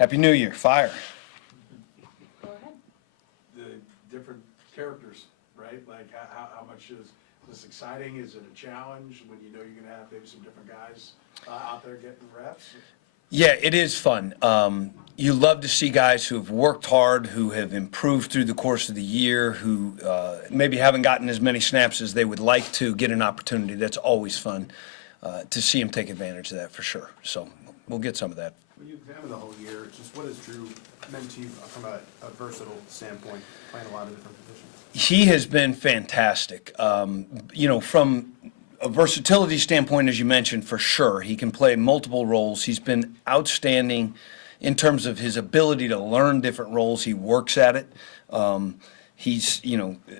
Happy New Year. Fire. Go ahead. The different characters, right? Like how much is this exciting? Is it a challenge when you know you're gonna have maybe some different guys out there getting reps? Yeah, it is fun. You love to see guys who have worked hard, who have improved through the course of the year, who maybe haven't gotten as many snaps as they would like to get an opportunity. That's always fun to see them take advantage of that for sure. So we'll get some of that. When you examine the whole year, just what has Drew meant to you from a versatile standpoint, playing a lot of different positions? He has been fantastic. From a versatility standpoint, as you mentioned, for sure, he can play multiple roles. He's been outstanding in terms of his ability to learn different roles. He works at it.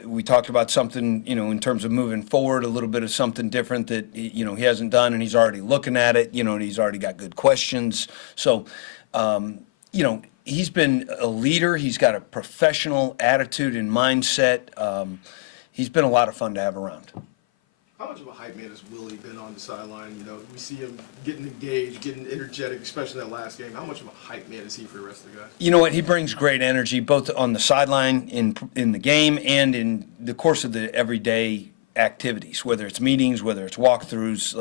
We talked about something, in terms of moving forward, a little bit of something different that, he hasn't done, and he's already looking at it, and he's already got good questions. So, he's been a leader. He's got a professional attitude and mindset. He's been a lot of fun to have around. How much of a hype man has Willie been on the sideline? We see him getting engaged, getting energetic, especially that last game. How much of a hype man is he for the rest of the guys? You know what? He brings great energy, both on the sideline, in the game, and in the course of the everyday activities, whether it's meetings, whether it's walkthroughs.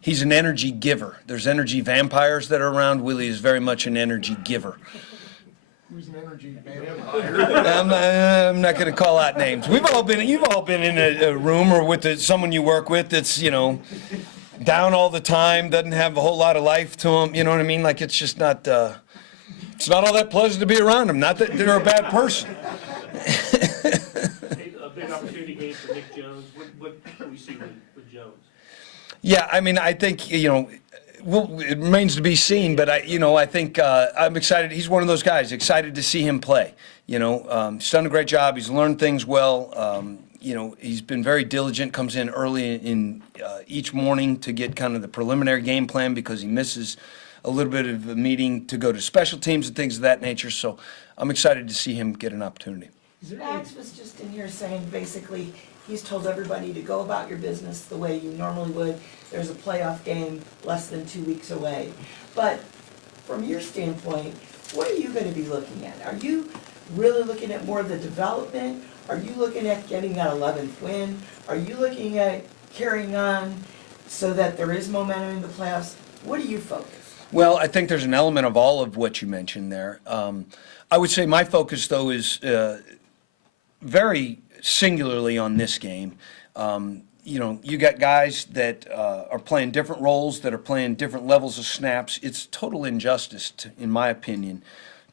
He's an energy giver. There's energy vampires that are around. Willie is very much an energy giver. Who's an energy Vampire. I'm not going to call out names. You've all been in a room or with someone you work with that's, down all the time, doesn't have a whole lot of life to them. You know what I mean? Like, it's just not, it's not all that pleasant to be around them. Not that they're a bad person. A big opportunity game for Nick Jones. What can we see with Jones? Yeah, I mean, I think, it remains to be seen, but I think I'm excited. He's one of those guys, excited to see him play. He's done a great job. He's learned things well. He's been very diligent, comes in early in each morning to get kind of the preliminary game plan because he misses a little bit of a meeting to go to special teams and things of that nature. So I'm excited to see him get an opportunity. Max was just in here saying basically he's told everybody to go about your business the way you normally would. There's a playoff game less than 2 weeks away. But from your standpoint, what are you going to be looking at? Are you really looking at more of the development? Are you looking at getting that 11th win? Are you looking at carrying on so that there is momentum in the playoffs? What do you focus? Well, I think there's an element of all of what you mentioned there. I would say my focus, though, is very singularly on this game. You got guys that are playing different roles, that are playing different levels of snaps. It's total injustice, in my opinion,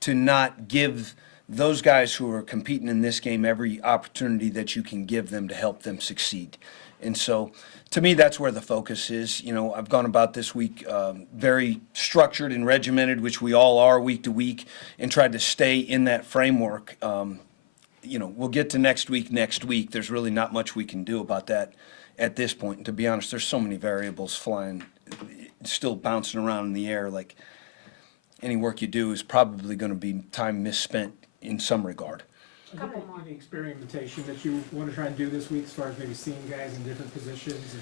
to not give those guys who are competing in this game every opportunity that you can give them to help them succeed. And so, to me, that's where the focus is. I've gone about this week very structured and regimented, which we all are week to week, and tried to stay in that framework. We'll get to next week. There's really not much we can do about that at this point. And to be honest, there's so many variables flying, still bouncing around in the air. Like, any work you do is probably going to be time misspent in some regard. Is there any experimentation that you want to try and do this week as far as maybe seeing guys in different positions?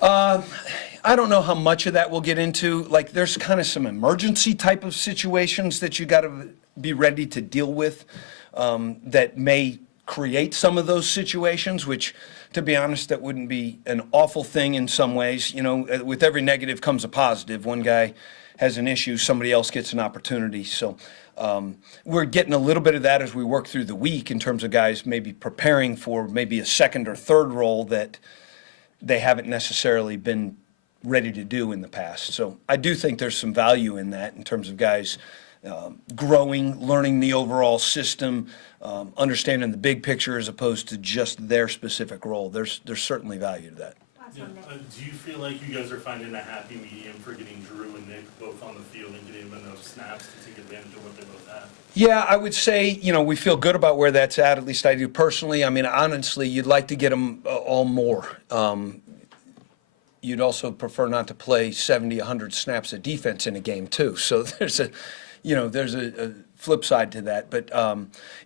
I don't know how much of that we'll get into. Like, there's kind of some emergency type of situations that you got to be ready to deal with that may create some of those situations, which, to be honest, that wouldn't be an awful thing in some ways. With every negative comes a positive. One guy has an issue, somebody else gets an opportunity. So we're getting a little bit of that as we work through the week in terms of guys maybe preparing for maybe a second or third role that they haven't necessarily been ready to do in the past. So I do think there's some value in that in terms of guys growing, learning the overall system, understanding the big picture as opposed to just their specific role. There's certainly value to that. Yeah. Do you feel like you guys are finding a happy medium for getting Drew and Nick both on the field and getting them enough snaps to take advantage of what they both have? Yeah, I would say, we feel good about where that's at least I do personally. I mean, honestly, you'd like to get them all more. You'd also prefer not to play 70, 100 snaps of defense in a game, too. So there's you know, there's a flip side to that. But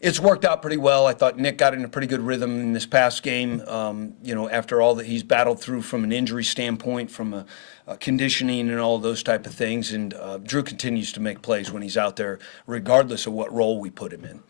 it's worked out pretty well. I thought Nick got in a pretty good rhythm in this past game, you know, after all that he's battled through from an injury standpoint, from a conditioning and all those type of things. And Drew continues to make plays when he's out there, regardless of what role we put him in.